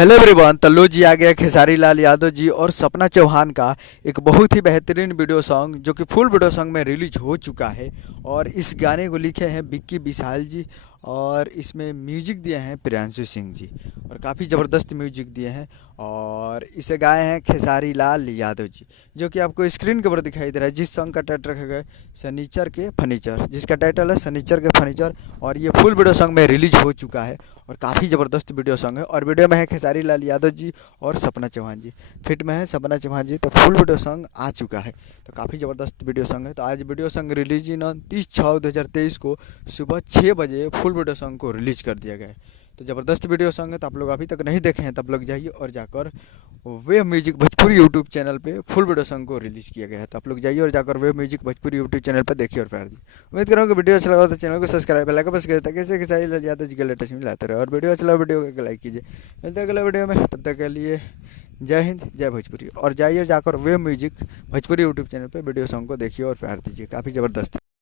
Hello everyone. तो लो जी आ गया खेसारी लाल यादव जी और सपना चौहान का एक बहुत ही बेहतरीन वीडियो सॉन्ग जो कि फुल वीडियो सॉन्ग में रिलीज हो चुका है। और इस गाने को लिखे हैं विक्की विशाल जी और इसमें म्यूजिक दिए हैं प्रियांशु सिंह जी और काफ़ी ज़बरदस्त म्यूजिक दिए हैं। और इसे गाए हैं खेसारी लाल यादव जी, जो कि आपको स्क्रीन के ऊपर दिखाई दे रहा है। जिस सॉन्ग का टाइटल रखा गया है सनीचर के फर्नीचर, जिसका टाइटल है सनीचर के फर्नीचर। और ये फुल वीडियो सॉन्ग में रिलीज हो चुका है और काफ़ी ज़बरदस्त वीडियो सॉन्ग है। और वीडियो में है खेसारी लाल यादव जी और सपना चौहान जी, फिट में है सपना चौहान जी। तो फुल वीडियो सॉन्ग आ चुका है, तो काफ़ी ज़बरदस्त वीडियो सॉन्ग है। तो आज वीडियो सॉन्ग रिलीज इन 30/6/2023 को सुबह 6 बजे फुल वीडियो सॉन्ग को रिलीज कर दिया गया है। तो ज़बरदस्त वीडियो सॉन्ग है। तो आप लोग अभी तक नहीं देखे हैं तब लोग जाइए और जाकर wave music Bhojpuri YouTube channel पे फुल वीडियो सॉन्ग को रिलीज़ किया गया है। तो आप लोग जाइए और जाकर wave music Bhojpuri YouTube channel पर देखिए और प्यार दीजिए। उम्मीद करूँगा वीडियो अच्छा लगा तो चैनल को सब्सक्राइब बेल आइकन प्रेस करें ताकि ऐसे खेसारी लाल यादव जी के लेटेस्ट में लाते रहे। और वीडियो अच्छा लगा वीडियो को लाइक कीजिए। मिलते हैं अगले वीडियो में, तब तक के लिए जय हिंद जय भोजपुरी। और जाइए जाकर wave music Bhojpuri YouTube channel पर वीडियो सॉन्ग को देखिए और प्यार दीजिए, काफ़ी ज़बरदस्त।